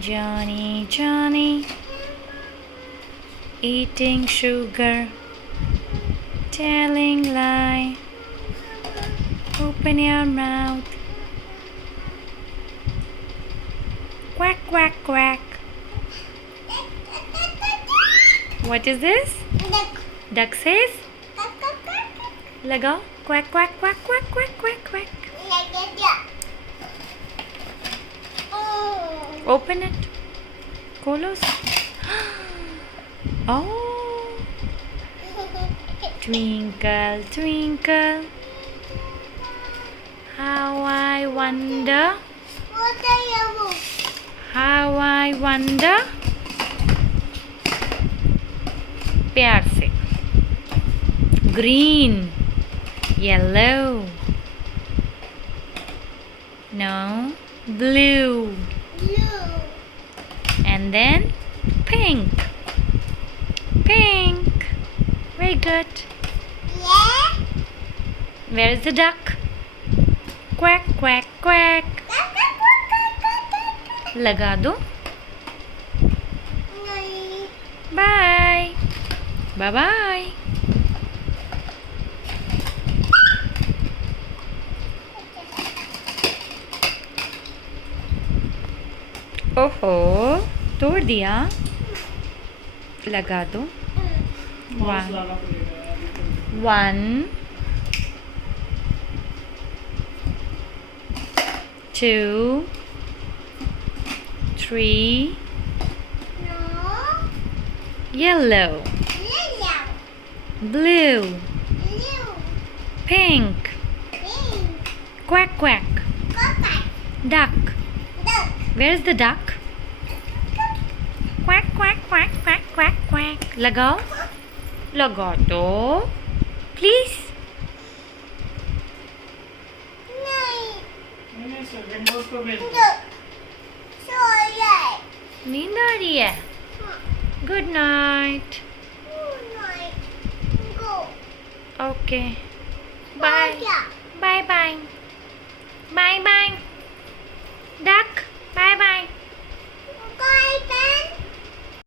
Johnny, Johnny, eating sugar, telling lie. Open your mouth. Quack, quack, quack. What is this? Duck. Duck says? Lagao. Quack, quack, quack, quack, quack, quack, quack. Open it. Kolos. Oh. Twinkle, twinkle. How I wonder. How I wonder. प्यार से. Green. Yellow. No. Blue. And then pink. Pink. Very good. Where is the duck? Quack, quack, quack. लगा दो. Bye. Bye bye. ओहो, तोड़ दिया. लगा दो. One, two, three. Yellow, blue, pink. Quack, quack. Duck. Where's the duck? Quack, quack, quack, quack, quack, quack. लगाओ. लगा दो. Please. नींद आ रही है. Good night. Okay. Bye. Bye bye. Bye bye. Duck. Bye bye.